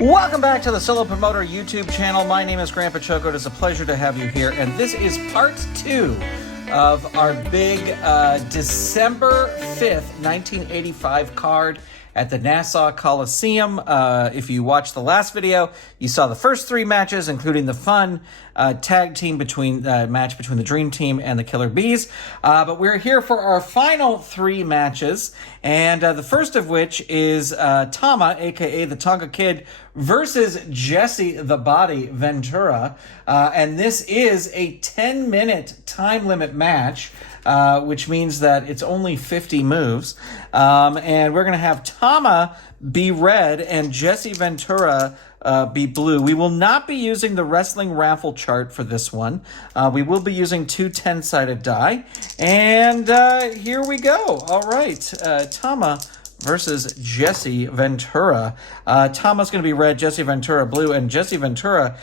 Welcome back to the Solo Promoter YouTube channel. My name is Grandpa Choco. It is a pleasure to have you here. And this is part 2 of our big December 5th, 1985 card at the Nassau Coliseum. If you watched the last video, you saw the first 3 matches, including the fun tag team match between the Dream Team and the Killer Bees. But we're here for our final 3 matches, and the first of which is Tama, aka the Tonga Kid, versus Jesse the Body Ventura. And this is a 10-minute time limit match, which means that it's only 50 moves. And we're going to have Tama be red and Jesse Ventura be blue. We will not be using the wrestling raffle chart for this one. We will be using 2 10-sided die. And here we go. All right. Tama versus Jesse Ventura. Tama's going to be red, Jesse Ventura blue, and Jesse Ventura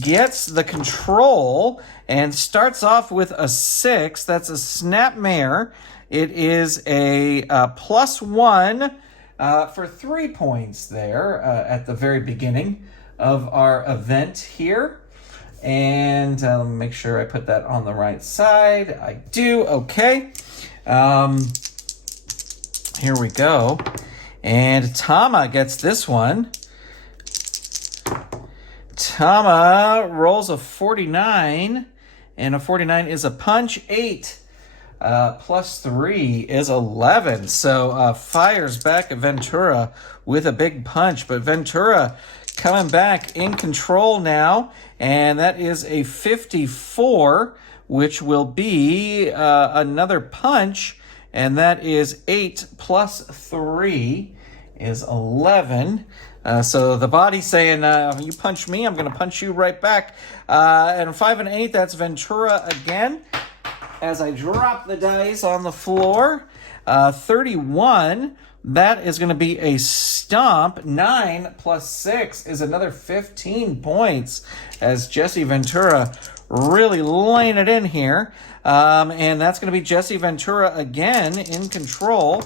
gets the control and starts off with a 6. That's a snapmare. It is a +1 for 3 points there at the very beginning of our event here. And let me make sure I put that on the right side. I do. Okay. Here we go. And Tama gets this one. Tama rolls a 49, and a 49 is a punch. 8 +3 is 11. So fires back at Ventura with a big punch, but Ventura coming back in control now, and that is a 54, which will be another punch, and that is 8 +3 is 11. So the body's saying, you punch me, I'm going to punch you right back. And 5 and 8, that's Ventura again. As I drop the dice on the floor, 31, that is going to be a stomp. 9 +6 is another 15 points as Jesse Ventura really laying it in here. And that's going to be Jesse Ventura again in control.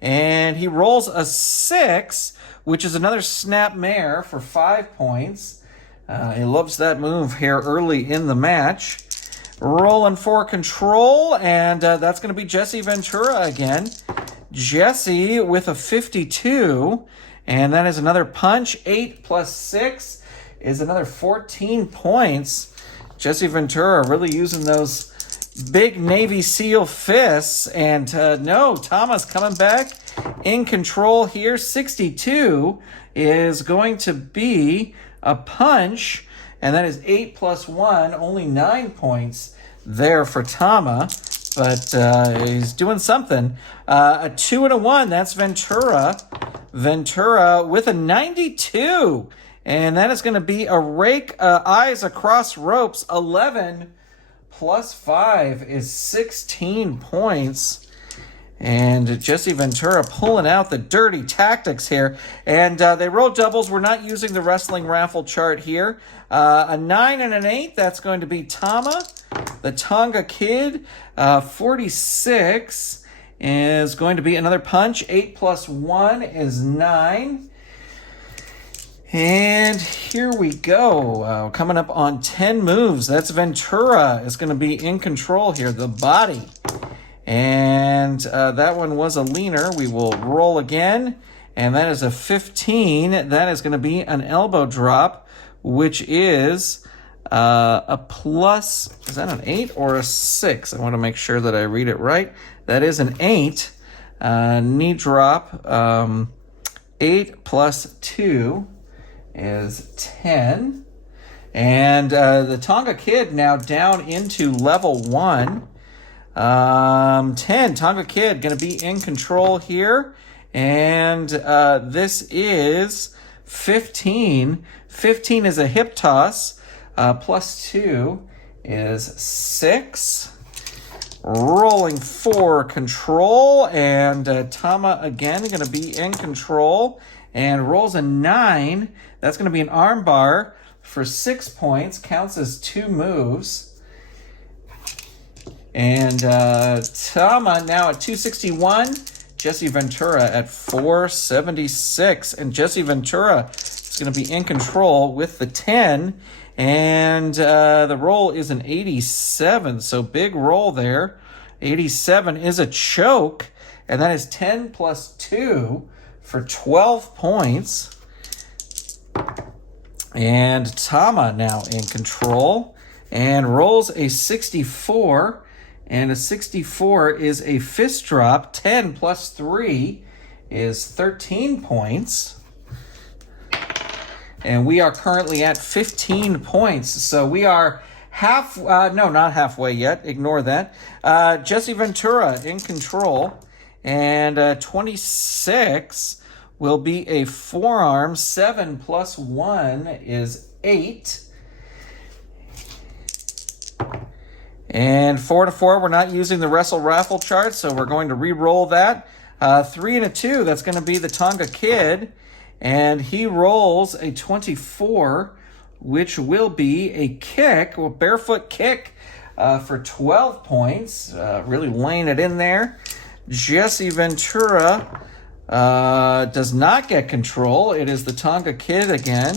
And he rolls a 6, which is another snap mare for 5 points. He loves that move here early in the match. Rolling for control, and that's going to be Jesse Ventura again. Jesse with a 52, and that is another punch. 8 +6 is another 14 points. Jesse Ventura really using those big Navy SEAL fists, and no, Tama's coming back in control here. 62 is going to be a punch, and that is 8 +1, only 9 points there for Tama, but he's doing something. A 2 and a 1, that's Ventura. Ventura with a 92, and that is going to be a rake eyes across ropes. 11 +5 is 16 points. And Jesse Ventura pulling out the dirty tactics here. And they roll doubles. We're not using the wrestling raffle chart here. A 9 and an 8, that's going to be Tama. The Tonga Kid, 46 is going to be another punch. 8 +1 is 9. And here we go. Coming up on 10 moves. That's Ventura is going to be in control here. The body. And that one was a leaner. We will roll again. And that is a 15. That is going to be an elbow drop, which is a plus. Is that an 8 or a 6? I want to make sure that I read it right. That is an 8. Knee drop. 8 +2 is 10. And the Tonga Kid now down into level 1. 10, Tonga Kid going to be in control here. And this is 15. 15 is a hip toss. +2 is 6. Rolling for control. And Tama again going to be in control. And rolls a 9. That's going to be an arm bar for 6 points. Counts as 2 moves. And Tama now at 261. Jesse Ventura at 476. And Jesse Ventura is going to be in control with the 10. And the roll is an 87, so big roll there. 87 is a choke, and that is 10 plus 2 for 12 points. And Tama now in control and rolls a 64, and a 64 is a fist drop. 10 plus 3 is 13 points. And we are currently at 15 points. So we are not halfway yet. Ignore that. Jesse Ventura in control. And 26 will be a forearm. 7 plus 1 is 8. And 4 to 4, we're not using the Wrestle Raffle chart, so we're going to re-roll that. 3 and a 2, that's going to be the Tonga Kid. And he rolls a 24, which will be a kick, a barefoot kick for 12 points. Really laying it in there. Jesse Ventura does not get control. It is the Tonga Kid again.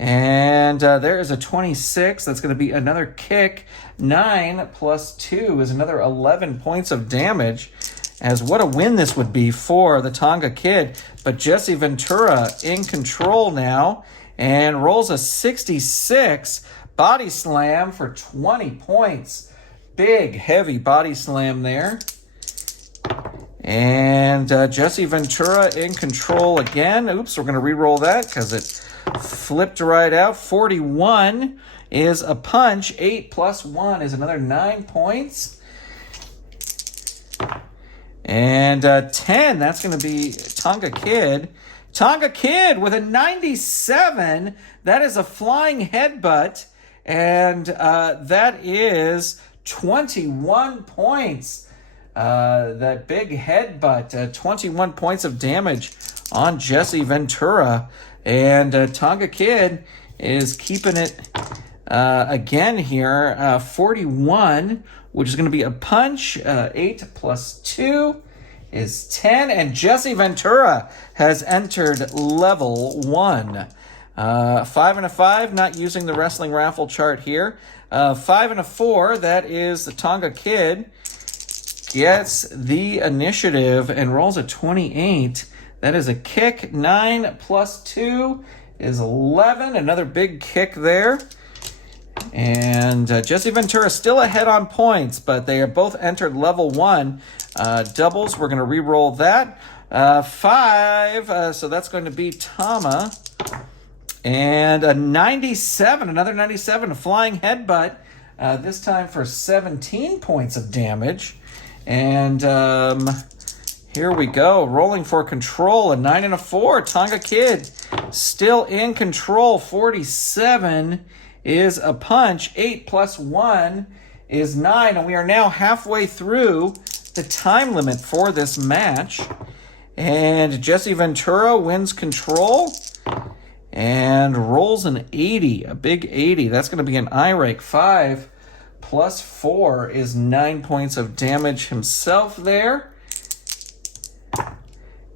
And there is a 26. That's going to be another kick. 9 plus 2 is another 11 points of damage. As what a win this would be for the Tonga Kid. But Jesse Ventura in control now and rolls a 66 body slam for 20 points. Big, heavy body slam there. And Jesse Ventura in control again. Oops, we're going to re-roll that because it flipped right out. 41 is a punch. 8 plus 1 is another 9 points. And 10, that's going to be Tonga Kid. Tonga Kid with a 97. That is a flying headbutt. And that is 21 points. That big headbutt. 21 points of damage on Jesse Ventura. And Tonga Kid is keeping it again here. 41. Which is going to be a punch. 8 plus 2 is 10. And Jesse Ventura has entered level 1. 5 and a 5, not using the wrestling raffle chart here. 5 and a 4, that is the Tonga Kid, gets the initiative and rolls a 28. That is a kick. 9 plus 2 is 11. Another big kick there. And Jesse Ventura still ahead on points, but they are both entered level 1. Doubles, we're going to re-roll that. 5, so that's going to be Tama. And a 97, another 97, a flying headbutt, this time for 17 points of damage. And here we go, rolling for control, a 9 and a 4. Tonga Kid still in control. 47 is a punch. 8 plus 1 is 9, and we are now halfway through the time limit for this match. And Jesse Ventura wins control and rolls an 80, a big 80. That's going to be an eye rake. 5 plus 4 is 9 points of damage himself there.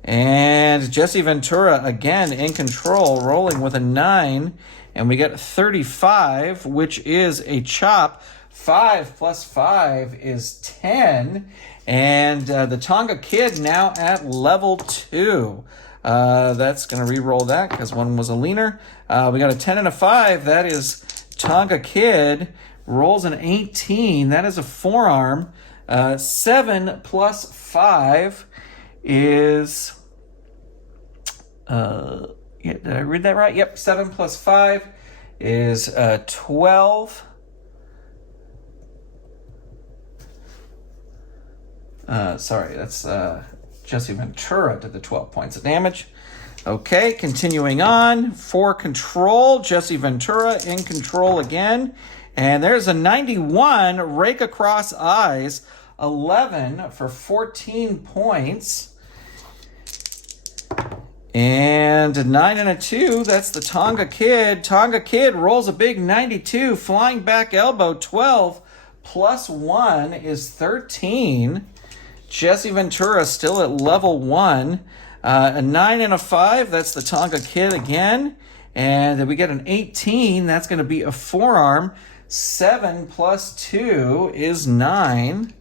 And Jesse Ventura again in control, rolling with a 9. And we get 35, which is a chop. 5 plus 5 is 10. And the Tonga Kid now at level 2. That's going to re-roll that because one was a leaner. We got a 10 and a 5. That is Tonga Kid. Rolls an 18. That is a forearm. 7 plus 5 is... Yeah, did I read that right? Yep, 7 plus 5 is 12. Sorry, that's Jesse Ventura did the 12 points of damage. Okay, continuing on. For control, Jesse Ventura in control again. And there's a 91, rake across eyes. 11 for 14 points. And 9 and a 2, that's the Tonga Kid. Tonga Kid rolls a big 92, flying back elbow. 12 plus 1 is 13. Jesse Ventura still at level 1. A 9 and a 5, that's the Tonga Kid again. And then we get an 18, that's going to be a forearm. 7 plus 2 is 9.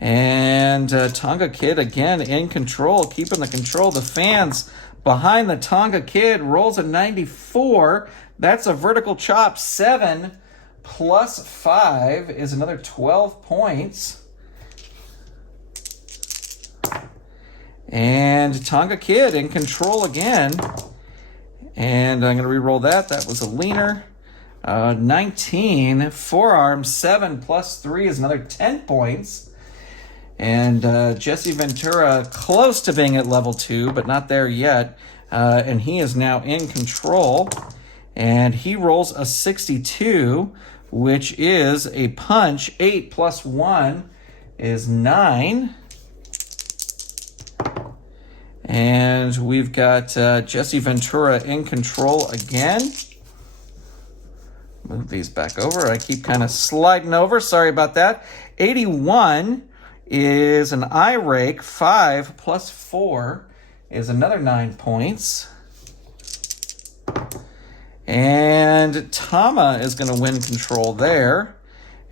And Tonga Kid again in control, keeping the control. The fans behind the Tonga Kid rolls a 94. That's a vertical chop. 7 plus 5 is another 12 points. And Tonga Kid in control again. And I'm going to re-roll that. That was a leaner. 19, forearm. 7 plus 3 is another 10 points. And Jesse Ventura close to being at level 2, but not there yet. And he is now in control. And he rolls a 62, which is a punch. 8 plus 1 is 9. And we've got Jesse Ventura in control again. Move these back over. I keep kind of sliding over. Sorry about that. 81 is an eye rake. 5 plus 4 is another 9 points. And Tama is going to win control there.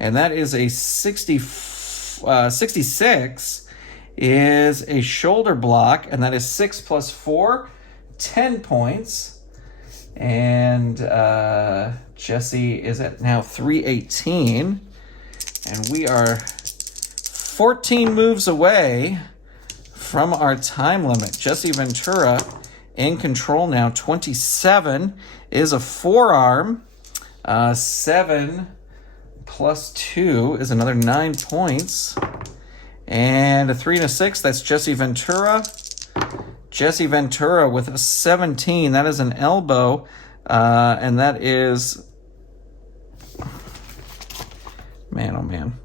And that is a 66 is a shoulder block. And that is 6 plus 4, 10 points. And Jesse is at now 318. And we are 14 moves away from our time limit. Jesse Ventura in control now. 27 is a forearm. 7 plus 2 is another 9 points. And a 3 and a 6, that's Jesse Ventura. Jesse Ventura with a 17. That is an elbow. And that is... Man, oh man.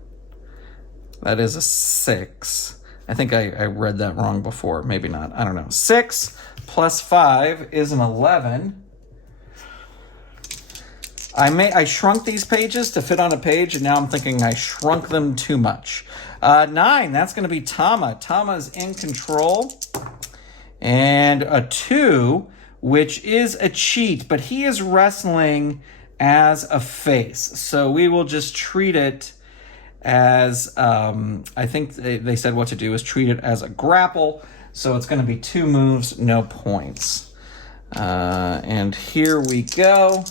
That is a 6. I think I read that wrong before. Maybe not. I don't know. 6 plus 5 is an 11. I shrunk these pages to fit on a page, and now I'm thinking I shrunk them too much. 9, that's going to be Tama. Tama's in control. And a 2, which is a cheat, but he is wrestling as a face. So we will just treat it as, I think they said what to do is treat it as a grapple. So it's going to be 2 moves, no points. And here we go.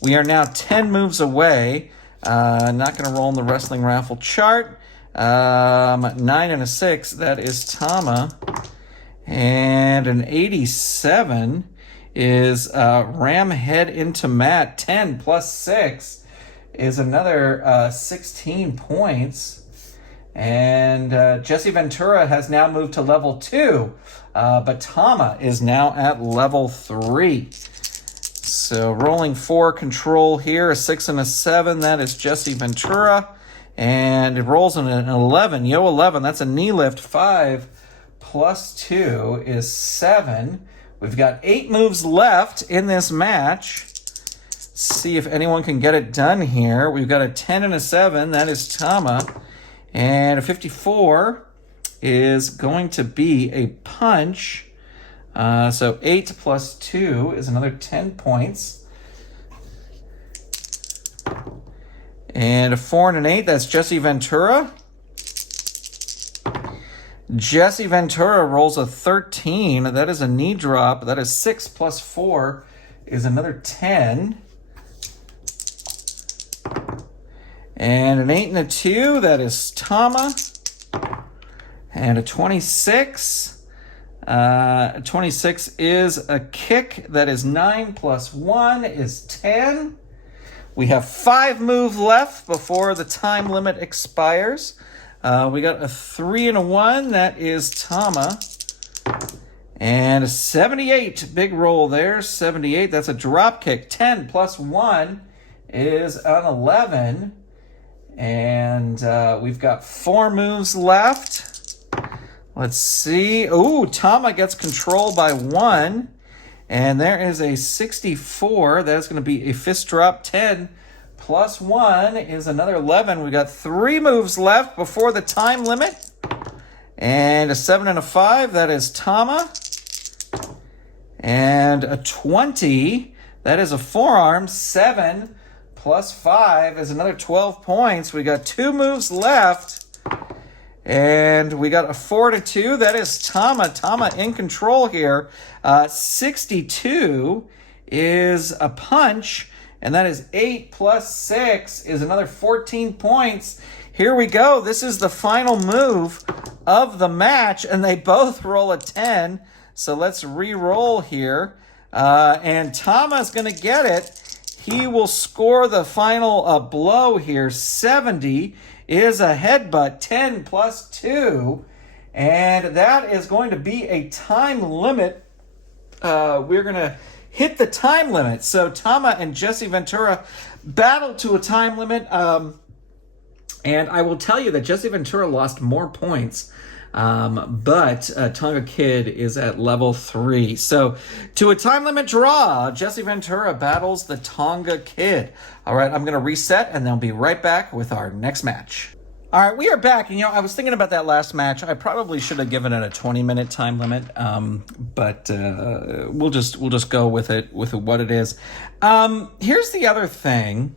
We are now 10 moves away. Not going to roll in the wrestling raffle chart. 9 and a 6, that is Tama. And an 87 is ram head into mat. 10 plus 6 is another 16 points. And Jesse Ventura has now moved to level 2. But Tama is now at level 3. So rolling 4 control here, a 6 and a 7, that is Jesse Ventura. And it rolls in an 11, yo 11, that's a knee lift. 5 plus 2 is 7. We've got 8 moves left in this match. Let's see if anyone can get it done here. We've got a 10 and a 7, that is Tama. And a 54 is going to be a punch. So 8 plus 2 is another 10 points. And a 4 and an 8, that's Jesse Ventura. Jesse Ventura rolls a 13. That is a knee drop. That is 6 plus 4 is another 10. And an 8 and a 2, that is Tama. And a 26. 26 is a kick. That is 9 plus 1 is 10. We have 5 moves left before the time limit expires. We got a 3 and a 1. That is Tama. And a 78. Big roll there. 78. That's a drop kick. 10 plus 1 is an 11. And we've got 4 moves left. Let's see. Ooh, Tama gets control by 1. And there is a 64. That's going to be a fist drop. 10 plus 1 is another 11. We got 3 moves left before the time limit. And a 7 and a 5, that is Tama. And a 20, that is a forearm. 7 plus 5 is another 12 points. We got 2 moves left. And we got a 4 to 2, that is Tama. Tama in control here. 62 is a punch. And that is 8 plus 6 is another 14 points. Here we go. This is the final move of the match, and they both roll a 10. So let's re-roll here. And Tama's going to get it. He will score the final blow here. 70 is a headbutt. 10 plus 2. And that is going to be a time limit. We're going to hit the time limit. So Tama and Jesse Ventura battle to a time limit. And I will tell you that Jesse Ventura lost more points, but Tonga Kid is at level 3. So to a time limit draw, Jesse Ventura battles the Tonga Kid. All right, I'm going to reset, and then I'll be right back with our next match. All right, we are back. And, I was thinking about that last match. I probably should have given it a 20-minute time limit, but we'll just go with it what it is. Here's the other thing.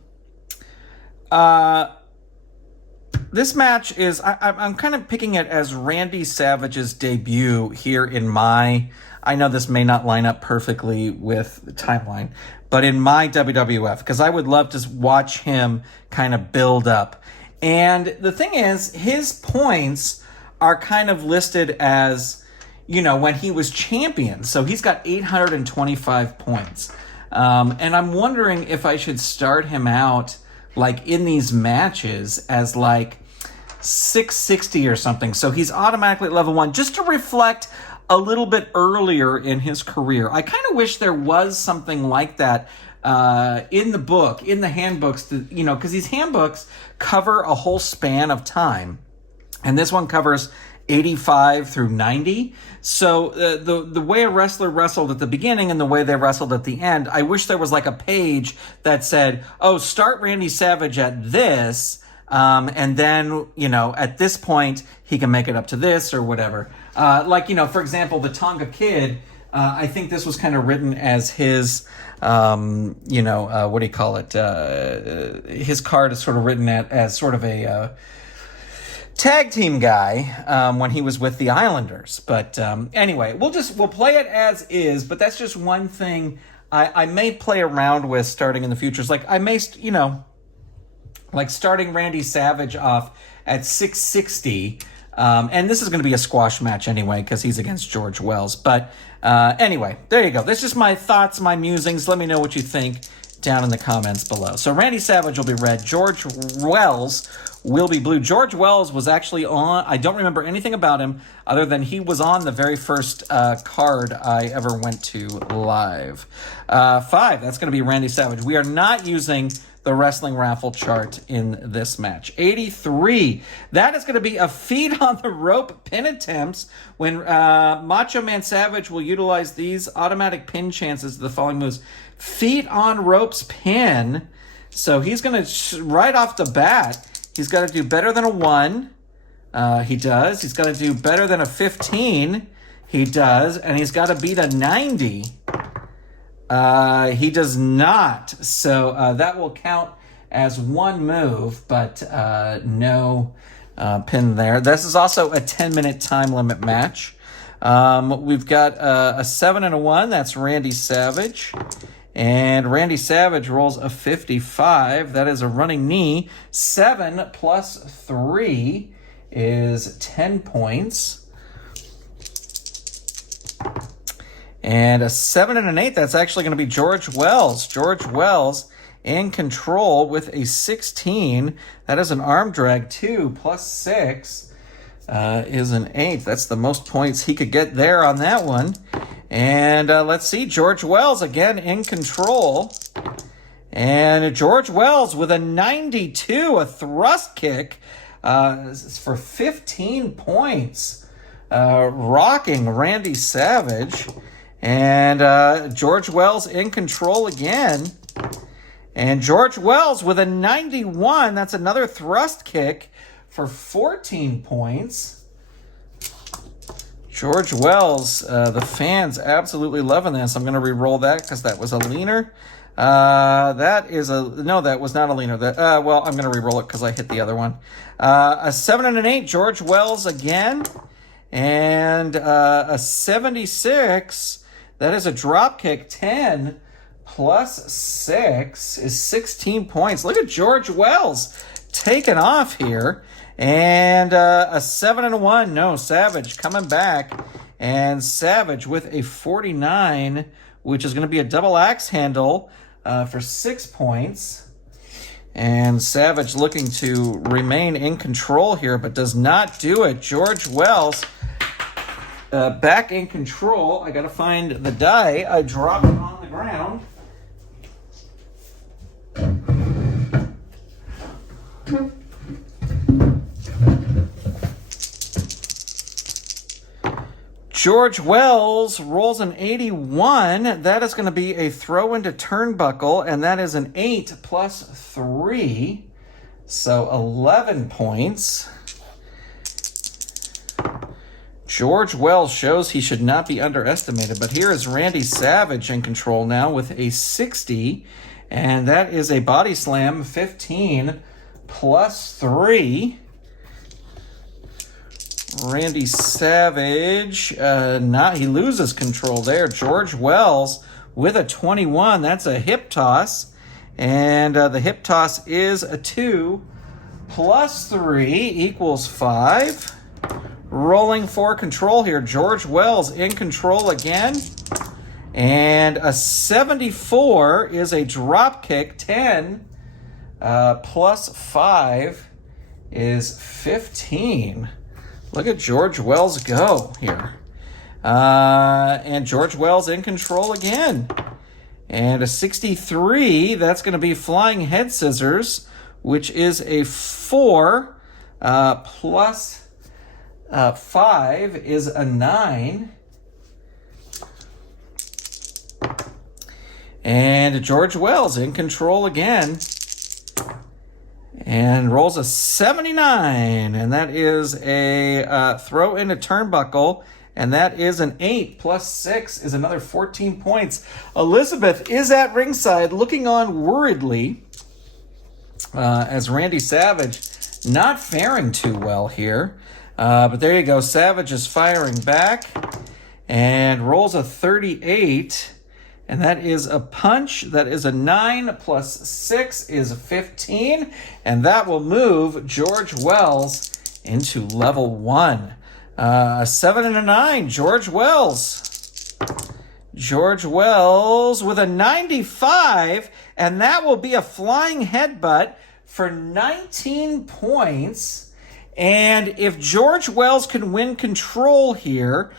This match is, I'm kind of picking it as Randy Savage's debut here in my, I know this may not line up perfectly with the timeline, but in my WWF, because I would love to watch him kind of build up. And the thing is, his points are kind of listed as, when he was champion. So he's got 825 points. And I'm wondering if I should start him out like in these matches as like 660 or something. So he's automatically at level 1 just to reflect a little bit earlier in his career. I kind of wish there was something like that in the book, in the handbooks, because these handbooks cover a whole span of time. And this one covers 85 through 90. So the way a wrestler wrestled at the beginning and the way they wrestled at the end, I wish there was like a page that said, oh, start Randy Savage at this, and then, at this point, he can make it up to this or whatever. For example, the Tonga Kid, I think this was kind of written as his, what do you call it? His card is sort of written as sort of a tag team guy when he was with the Islanders. But anyway, we'll play it as is, but that's just one thing I may play around with starting in the future. It's like I may, like starting Randy Savage off at 660. And this is going to be a squash match anyway, because he's against George Wells. But anyway, there you go. That's just my thoughts, my musings. Let me know what you think down in the comments below. So Randy Savage will be red. George Wells will be blue. George Wells was actually on, I don't remember anything about him other than he was on the very first card I ever went to live. 5, that's going to be Randy Savage. We are not using the wrestling raffle chart in this match. 83, that is going to be a feet on the rope pin attempts when Macho Man Savage will utilize these automatic pin chances to the following moves. Feet on ropes pin. So he's going to, right off the bat, he's got to do better than a 1. He does. He's got to do better than a 15. He does. And he's got to beat a 90. He does not. So that will count as one move, but no pin there. This is also a 10-minute time limit match. We've got a 7 and a 1. That's Randy Savage. And Randy Savage rolls a 55. That is a running knee. 7 plus 3 is 10 points. And a 7 and an 8, that's actually going to be George Wells. George Wells in control with a 16. That is an arm drag. 2 plus 6 is an 8. That's the most points he could get there on that one. And let's see, George Wells again in control. And George Wells with a 92, a thrust kick for 15 points. Rocking Randy Savage. And George Wells in control again. And George Wells with a 91. That's another thrust kick for 14 points. George Wells, the fans absolutely loving this. I'm going to re-roll that because that was a leaner. That was not a leaner. Well, I'm going to re-roll it because I hit the other one. A 7 and an 8, George Wells again. And a 76, that is a drop kick. 10 plus 6 is 16 points. Look at George Wells taking off here. And a 7 and a 1, no, Savage coming back. And Savage with a 49, which is going to be a double axe handle for 6 points. And Savage looking to remain in control here, but does not do it. George Wells back in control. I got to find the die. I dropped it on the ground. George Wells rolls an 81. That is going to be a throw into turnbuckle, and that is an 8 plus 3. So 11 points. George Wells shows he should not be underestimated, but here is Randy Savage in control now with a 60, and that is a body slam, 15 plus 3. Randy Savage, he loses control there. George Wells with a 21. That's a hip toss. And the hip toss is a 2 plus 3 equals 5. Rolling for control here. George Wells in control again. And a 74 is a drop kick. 10 plus 5 is 15. Look at George Wells go here. And George Wells in control again. And a 63, that's going to be flying head scissors, which is a 4 plus 5 is a 9. And George Wells in control again. And rolls a 79, and that is a throw into turnbuckle, and that is an 8 plus 6 is another 14 points. Elizabeth is at ringside looking on worriedly as Randy Savage not faring too well here. But there you go. Savage is firing back and rolls a 38. And that is a punch. That is a 9 plus 6 is 15. And that will move George Wells into level 1. A 7 and a 9, George Wells. George Wells with a 95. And that will be a flying headbutt for 19 points. And if George Wells can win control here,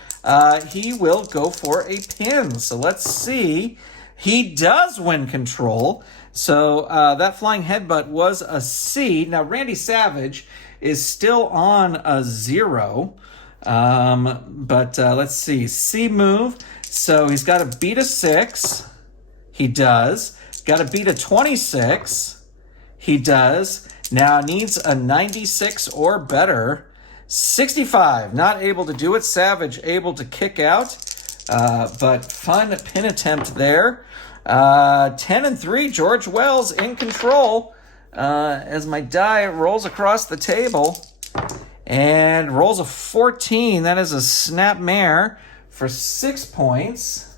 he will go for a pin. So let's see. He does win control. So that flying headbutt was a C. Now, Randy Savage is still on a 0. But let's see. C move. So he's got to beat a 6. He does. Got to beat a 26. He does. Now needs a 96 or better. 65, not able to do it. Savage able to kick out, but fun pin attempt there. 10 and 3, George Wells in control as my die rolls across the table and rolls a 14. That is a snap mare for 6 points.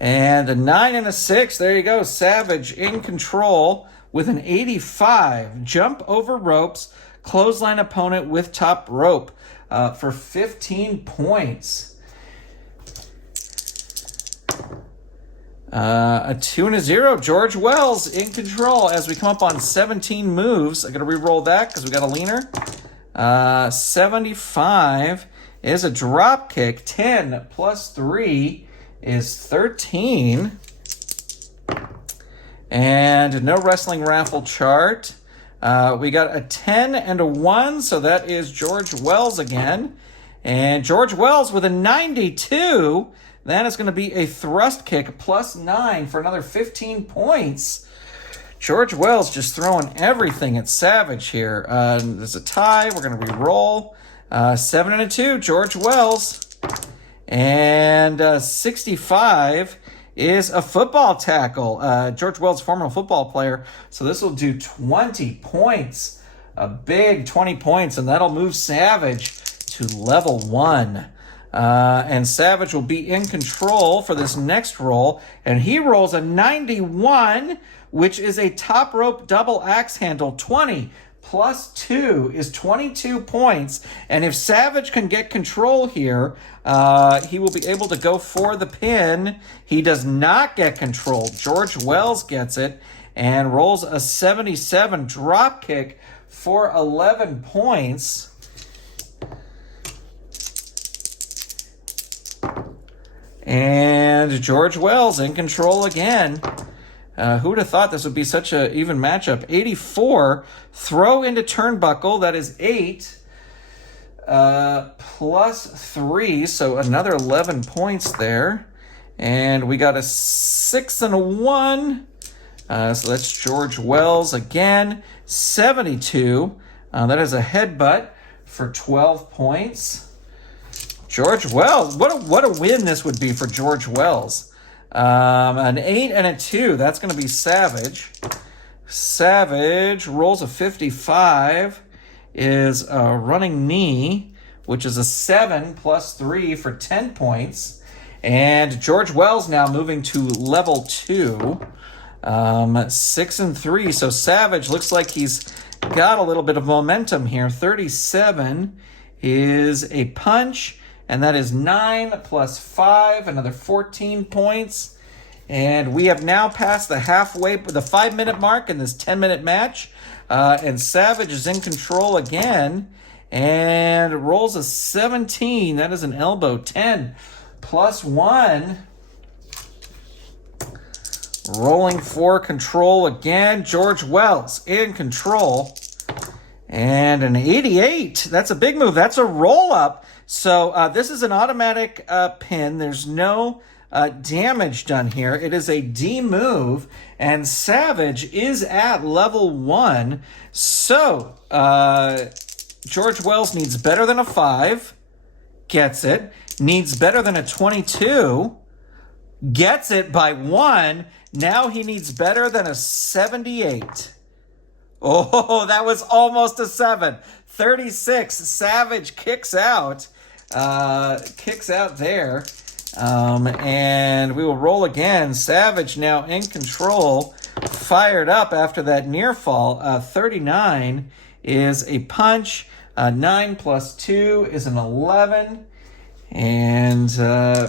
And a 9 and a 6. There you go. Savage in control with an 85. Jump over ropes. Clothesline opponent with top rope for 15 points. A 2 and a 0. George Wells in control as we come up on 17 moves. I'm going to re-roll that because we got a leaner. 75 is a drop kick. 10 plus 3 is 13. And no wrestling raffle chart. We got a 10 and a 1, so that is George Wells again. And George Wells with a 92. That is going to be a thrust kick plus 9 for another 15 points. George Wells just throwing everything at Savage here. There's a tie. We're going to re-roll. 7 and a 2, George Wells. And 65 is a football tackle. George Wells, former football player. So this will do 20 points. A big 20 points, and that'll move Savage to level 1. And Savage will be in control for this next roll. And he rolls a 91, which is a top rope double axe handle. 20 plus 2 is 22 points. And if Savage can get control here, he will be able to go for the pin. He does not get control. George Wells gets it and rolls a 77 drop kick for 11 points. And George Wells in control again. Who would have thought this would be such an even matchup? 84, throw into turnbuckle. That is 8 plus 3, so another 11 points there. And we got a 6 and a 1. So that's George Wells again. 72. That is a headbutt for 12 points. George Wells, what a win this would be for George Wells. An 8 and a 2, that's going to be Savage. Savage rolls a 55, is a running knee, which is a 7 plus 3 for 10 points. And George Wells now moving to level 2. 6 and 3, so Savage looks like he's got a little bit of momentum here. 37 is a punch. And that is 9 plus 5, another 14 points. And we have now passed the 5-minute mark in this 10-minute match. And Savage is in control again and rolls a 17. That is an elbow. 10 plus 1. Rolling for control again. George Wells in control. And an 88. That's a big move. That's a roll-up. So this is an automatic pin. There's no damage done here. It is a D move, and Savage is at level 1. So George Wells needs better than a 5, gets it. Needs better than a 22, gets it by 1. Now he needs better than a 78. Oh, that was almost a 7. 36. Savage kicks out. There. And we will roll again. Savage now in control. Fired up after that near fall. 39 is a punch. 9 plus 2 is an 11. And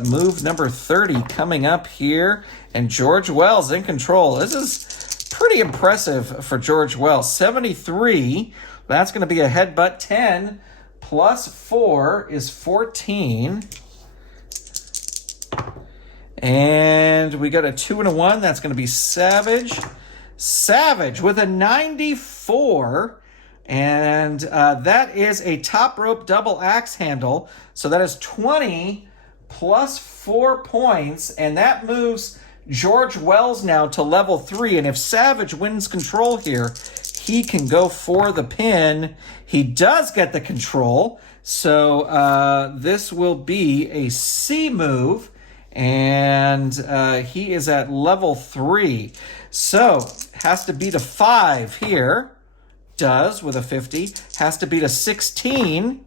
move number 30 coming up here. And George Wells in control. This is pretty impressive for George Wells. 73. That's going to be a headbutt. 10 plus 4 is 14. And we got a 2 and a 1. That's going to be Savage. Savage with a 94. And that is a top rope double axe handle. So that is 20 plus 4 points. And that moves George Wells now to level 3. And if Savage wins control here, he can go for the pin. He does get the control. So this will be a C move. And he is at level 3. So has to beat a 5 here. Does with a 50. Has to beat a 16.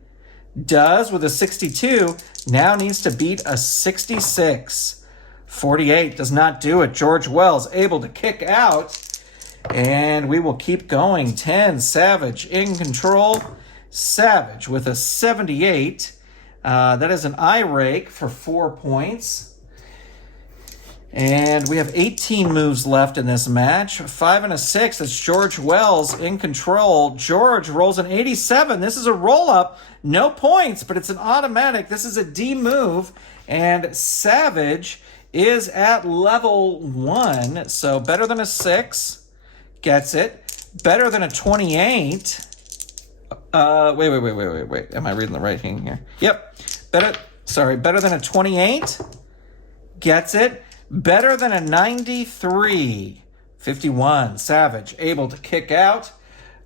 Does with a 62. Now needs to beat a 66. 48 does not do it. George Wells able to kick out. And we will keep going. 10, Savage in control. Savage with a 78. That is an eye rake for 4 points. And we have 18 moves left in this match. 5 and a 6. That's George Wells in control. George rolls an 87. This is a roll-up. No points, but it's an automatic. This is a D move. And Savage is at level 1. So better than a 6. Gets it. Better than a 28. Wait. Am I reading the right thing here? Yep. Better than a 28. Gets it. Better than a 93. 51. Savage able to kick out.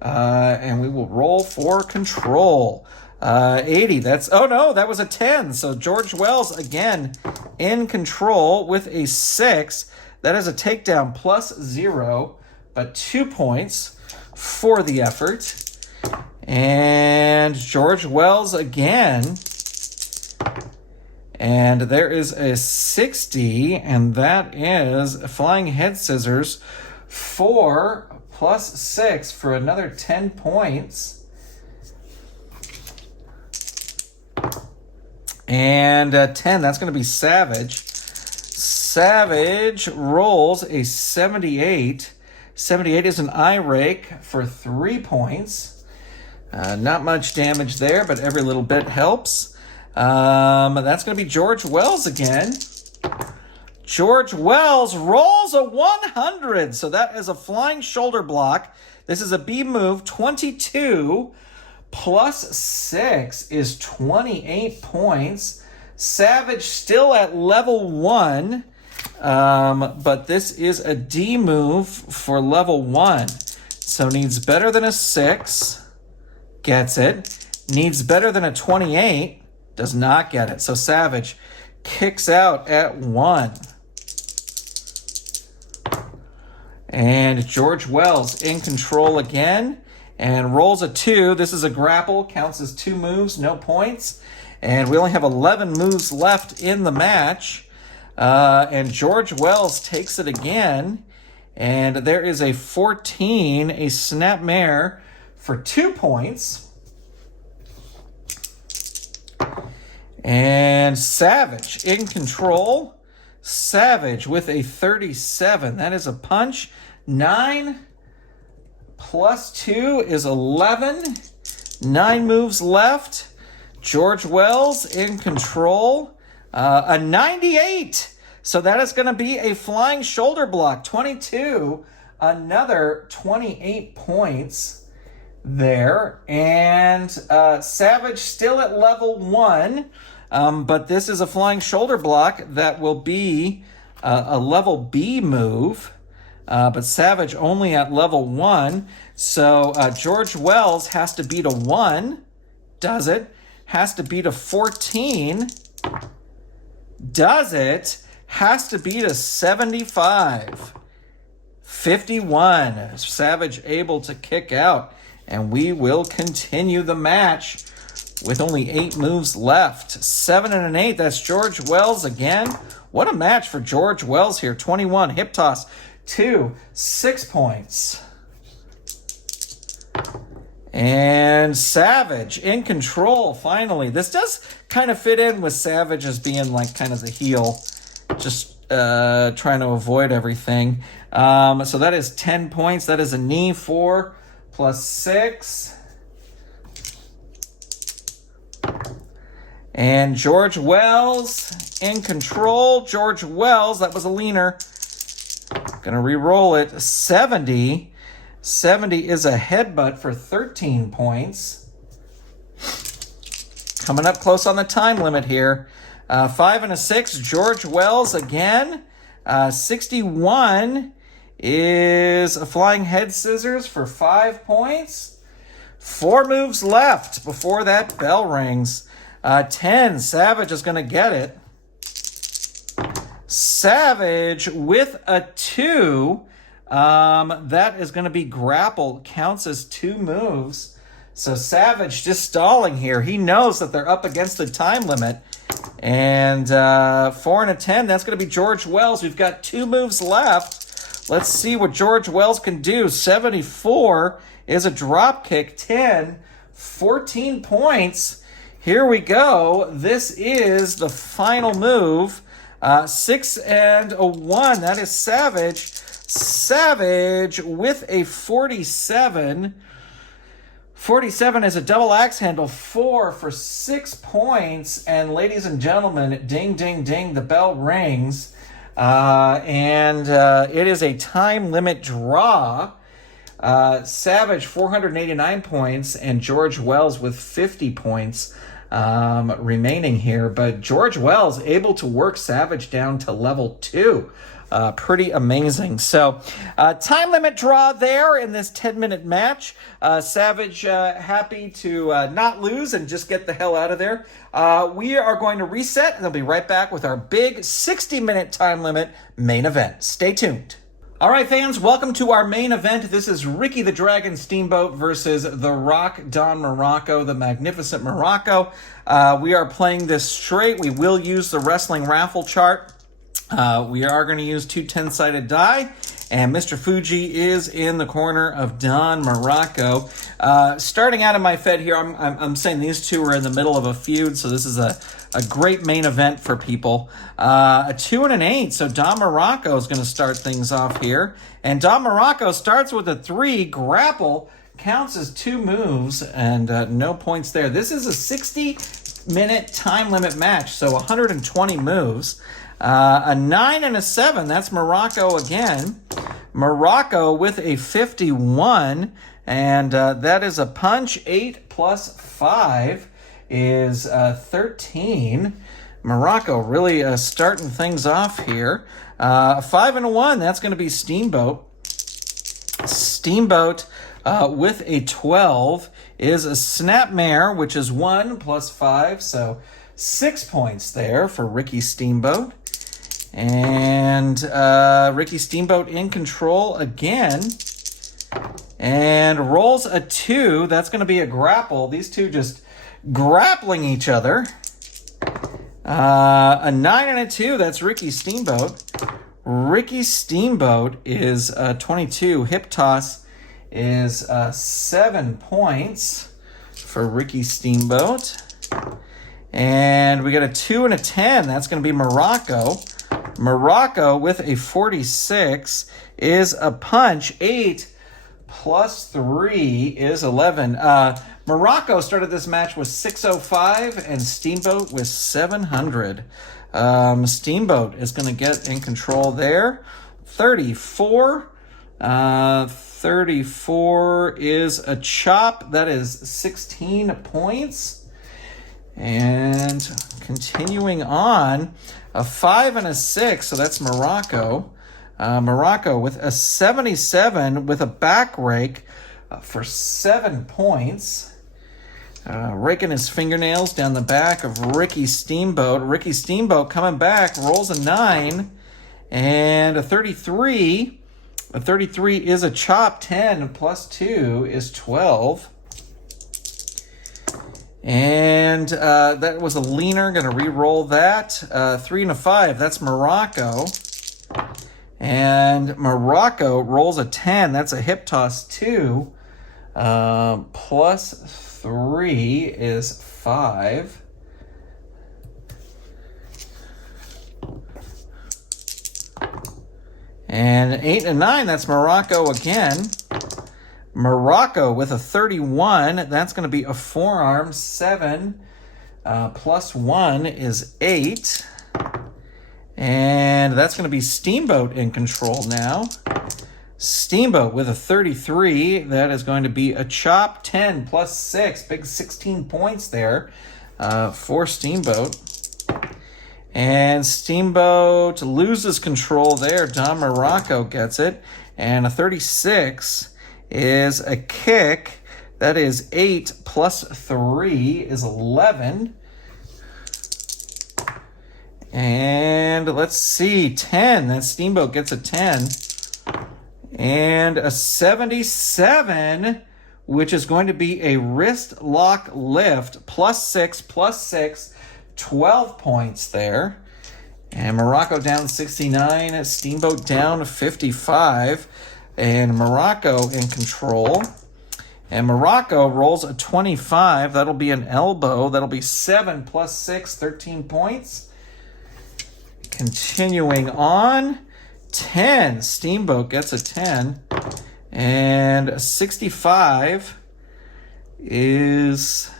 And we will roll for control. 80. Oh no, that was a 10. So George Wells again in control with a 6. That is a takedown plus 0, but 2 points for the effort. And George Wells again. And there is a 60, and that is Flying Head Scissors 4 plus 6 for another 10 points. And 10, that's going to be Savage. Savage rolls a 78. 78 is an eye rake for 3 points. Not much damage there, but every little bit helps. That's going to be George Wells again. George Wells rolls a 100. So that is a flying shoulder block. This is a B move. 22 plus 6 is 28 points. Savage still at level 1. But this is a D move for level 1. So needs better than a 6. Gets it. Needs better than a 28. Does not get it. So Savage kicks out at 1. And George Wells in control again and rolls a 2. This is a grapple. Counts as 2 moves. No points. And we only have 11 moves left in the match. And George Wells takes it again. And there is a 14, a snapmare for 2 points. And Savage in control. Savage with a 37. That is a punch. 9 plus 2 is 11. 9 moves left. George Wells in control. A 98. So that is going to be a flying shoulder block. 22. Another 28 points there. And Savage still at level 1. But this is a flying shoulder block that will be a level B move. But Savage only at level 1. So George Wells has to beat a 1. Does it? Has to beat a 14. Does it? Has to beat a 75. 51. Savage able to kick out. And we will continue the match with only 8 moves left. 7 and an 8. That's George Wells again. What a match for George Wells here. 21. Hip toss. 2. 6 points. And Savage in control, finally. This does kind of fit in with Savage as being like kind of the heel. Just trying to avoid everything. So that is 10 points. That is a knee. 4 plus 6. And George Wells in control. George Wells, that was a leaner. Gonna re-roll it. 70. 70 is a headbutt for 13 points. Coming up close on the time limit here. 5 and a 6. George Wells again. 61 is a flying head scissors for 5 points. 4 moves left before that bell rings. 10. Savage is going to get it. Savage with a 2. That is going to be grapple. Counts as 2 moves. So Savage just stalling here. He knows that they're up against the time limit. And 4 and a 10. That's going to be George Wells. We've got 2 moves left. Let's see what George Wells can do. 74 is a drop kick. 10. 14 points. Here we go. This is the final move. 6 and a 1. That is Savage. Savage with a 47. 47 is a double axe handle. 4 for 6 points. And ladies and gentlemen, ding, ding, ding, the bell rings. And it is a time limit draw. Savage 489 points and George Wells with 50 points remaining here. But George Wells able to work Savage down to level 2. Pretty amazing. So, time limit draw there in this 10-minute match. Savage happy to not lose and just get the hell out of there. We are going to reset, and they'll be right back with our big 60-minute time limit main event. Stay tuned. All right, fans, welcome to our main event. This is Ricky the Dragon Steamboat versus The Rock Don Muraco, the Magnificent Muraco. We are playing this straight. We will use the wrestling raffle chart. We are going to use 2 10-sided die, and Mr. Fuji is in the corner of Don Muraco. Starting out of my fed here, I'm saying these two are in the middle of a feud, so this is a great main event for people. A 2 and an 8, so Don Muraco is going to start things off here. And Don Muraco starts with a 3, grapple, counts as 2 moves, and no points there. This is a 60-minute time limit match, so 120 moves. A 9 and a 7, that's Muraco again. Muraco with a 51, and that is a punch. 8 plus 5 is 13. Muraco really starting things off here. 5 and a 1, that's going to be Steamboat. Steamboat with a 12 is a Snapmare, which is 1 plus 5, so 6 points there for Ricky Steamboat. And Ricky Steamboat in control again. And rolls a 2. That's going to be a grapple. These two just grappling each other. A 9 and a 2. That's Ricky Steamboat. Ricky Steamboat is 22. Hip toss is 7 points for Ricky Steamboat. And we got a 2 and a 10. That's going to be Muraco. Muraco with a 46 is a punch. 8 plus 3 is 11. Muraco started this match with 605 and Steamboat with 700. Steamboat is going to get in control there. 34. 34 is a chop. That is 16 points. And continuing on, a 5 and a 6, so that's Muraco. Muraco with a 77 with a back rake for 7 points. Raking his fingernails down the back of Ricky Steamboat. Ricky Steamboat coming back, rolls a 9 and a 33. A 33 is a chop. 10 plus 2 is 12. And that was a leaner. Going to re-roll that. 3 and a 5. That's Muraco. And Muraco rolls a 10. That's a hip toss 2. Plus 3 is 5. And 8 and 9. That's Muraco again. Muraco with a 31, that's going to be a forearm. 7 plus 1 is 8. And that's going to be Steamboat in control now. Steamboat with a 33, that is going to be a chop. 10 plus 6, big 16 points there for Steamboat. And Steamboat loses control there. Don Muraco gets it. And a 36 is a kick. That is 8 plus 3 is 11. And let's see, 10. That Steamboat gets a 10. And a 77, which is going to be a wrist lock lift. Plus 6, 12 points there. And Muraco down 69. Steamboat down 55. And Muraco in control. And Muraco rolls a 25. That'll be an elbow. That'll be 7 plus 6, 13 points. Continuing on, 10. Steamboat gets a 10. And 65 is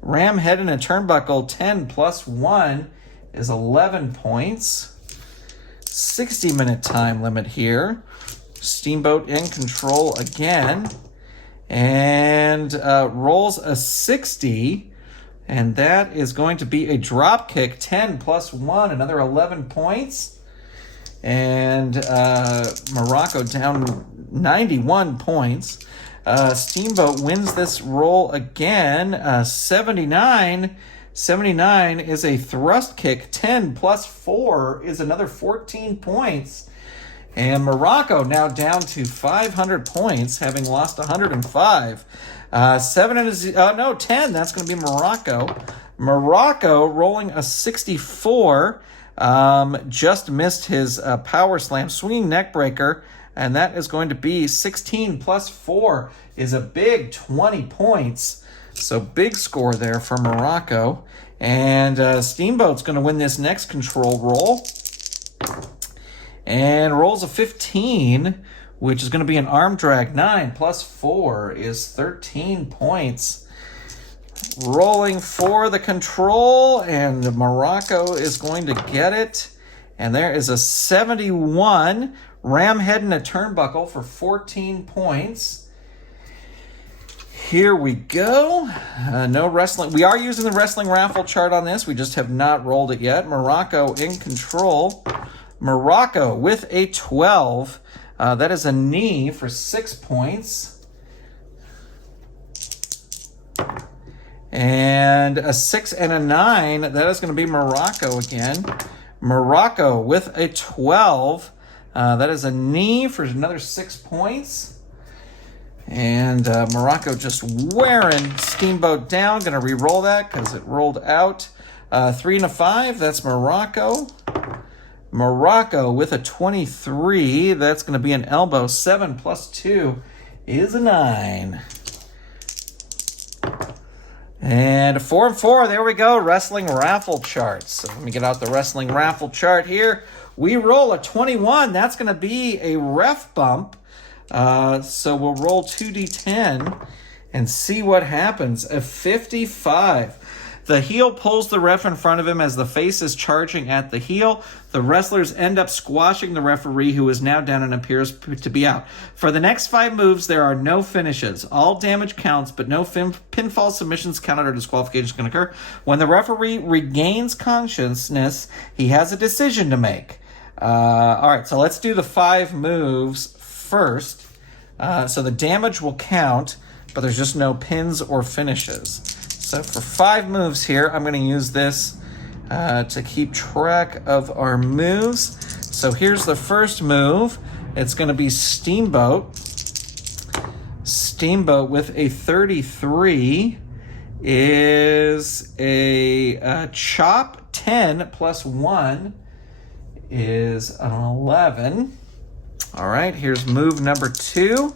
ram head and a turnbuckle. 10 plus 1 is 11 points. 60-minute time limit here. Steamboat in control again. And rolls a 60. And that is going to be a drop kick. 10 plus 1, another 11 points. And Muraco down 91 points. Steamboat wins this roll again. 79. 79 is a thrust kick. 10 plus 4 is another 14 points. And Muraco now down to 500 points, having lost 105. 10. That's going to be Muraco. Muraco rolling a 64. Just missed his power slam, swinging neck breaker, and that is going to be 16 plus 4 is a big 20 points. So big score there for Muraco. And Steamboat's going to win this next control roll. And rolls a 15, which is going to be an arm drag. 9 plus 4 is 13 points. Rolling for the control, and Muraco is going to get it. And there is a 71. Ram head and a turnbuckle for 14 points. Here we go. No wrestling. We are using the wrestling raffle chart on this. We just have not rolled it yet. Muraco in control. Muraco with a 12. That is a knee for 6 points. And a 6 and a 9. That is going to be Muraco again. Muraco with a 12. That is a knee for another 6 points. And Muraco just wearing Steamboat down. Going to re-roll that because it rolled out. 3 and a 5. That's Muraco. Muraco with a 23. That's going to be an elbow. 7 plus 2 is a 9. And 4 and 4. There we go. Wrestling raffle charts. So let me get out the wrestling raffle chart here. We roll a 21. That's going to be a ref bump. So we'll roll 2d10 and see what happens. A 55. The heel pulls the ref in front of him as the face is charging at the heel. The wrestlers end up squashing the referee, who is now down and appears to be out. For the next 5 moves, there are no finishes. All damage counts, but no pinfall, submissions, counted, or disqualifications can occur. When the referee regains consciousness, he has a decision to make. All right, so let's do the 5 moves first. So the damage will count, but there's just no pins or finishes. So for 5 moves here, I'm going to use this to keep track of our moves. So here's the first move. It's going to be Steamboat. Steamboat with a 33 is a chop. 10 plus 1 is an 11. All right, here's move number 2.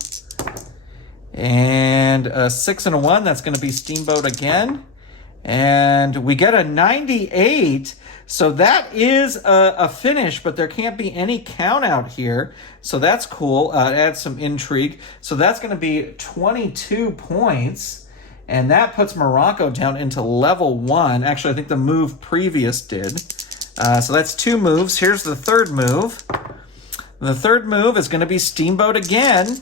And a 6 and a 1, that's going to be Steamboat again. And we get a 98. So that is a finish, but there can't be any count out here. So that's cool. It adds some intrigue. So that's going to be 22 points. And that puts Muraco down into level 1. Actually, I think the move previous did. So that's 2 moves. Here's the third move. The third move is going to be Steamboat again.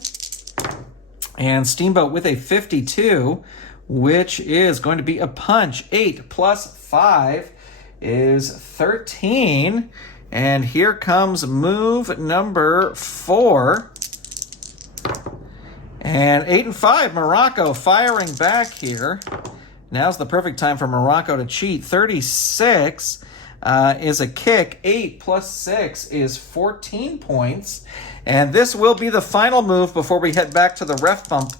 And Steamboat with a 52, which is going to be a punch. 8 plus 5 is 13. And here comes move number 4. And 8 and 5, Muraco firing back here. Now's the perfect time for Muraco to cheat. 36 is a kick. 8 plus 6 is 14 points. And this will be the final move before we head back to the ref bump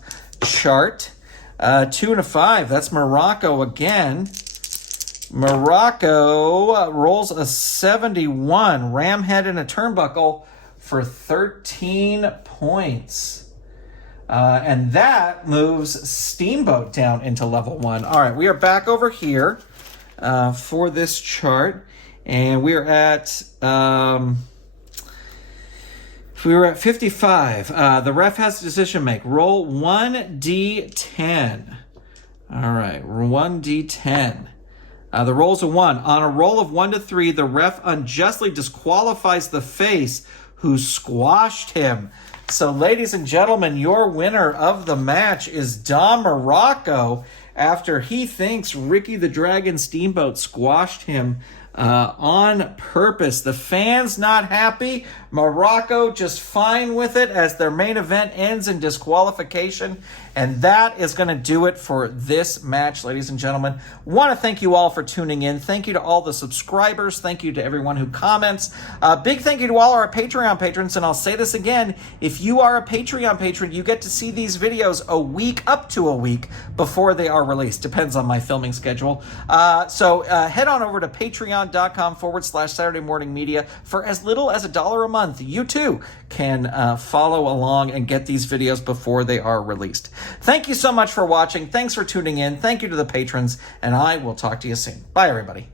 chart. 2 and a 5, that's Muraco again. Muraco rolls a 71. Ram head and a turnbuckle for 13 points. And that moves Steamboat down into level 1. All right, we are back over here for this chart. And we are at... we were at 55. The ref has a decision to make. Roll 1d10. All right, 1d10. The roll's a 1. On a roll of 1 to 3, the ref unjustly disqualifies the face who squashed him. So, ladies and gentlemen, your winner of the match is Don Muraco after he thinks Ricky the Dragon Steamboat squashed him on purpose. The fans not happy. Muraco just fine with it as their main event ends in disqualification. And that is going to do it for this match, ladies and gentlemen. Want to thank you all for tuning in. Thank you to all the subscribers. Thank you to everyone who comments. Big thank you to all our Patreon patrons. And I'll say this again, if you are a Patreon patron, you get to see these videos a week, up to a week, before they are released. Depends on my filming schedule. So head on over to patreon.com/Saturday Morning Media for as little as $1 a month. You too can follow along and get these videos before they are released. Thank you so much for watching. Thanks for tuning in. Thank you to the patrons, and I will talk to you soon. Bye, everybody.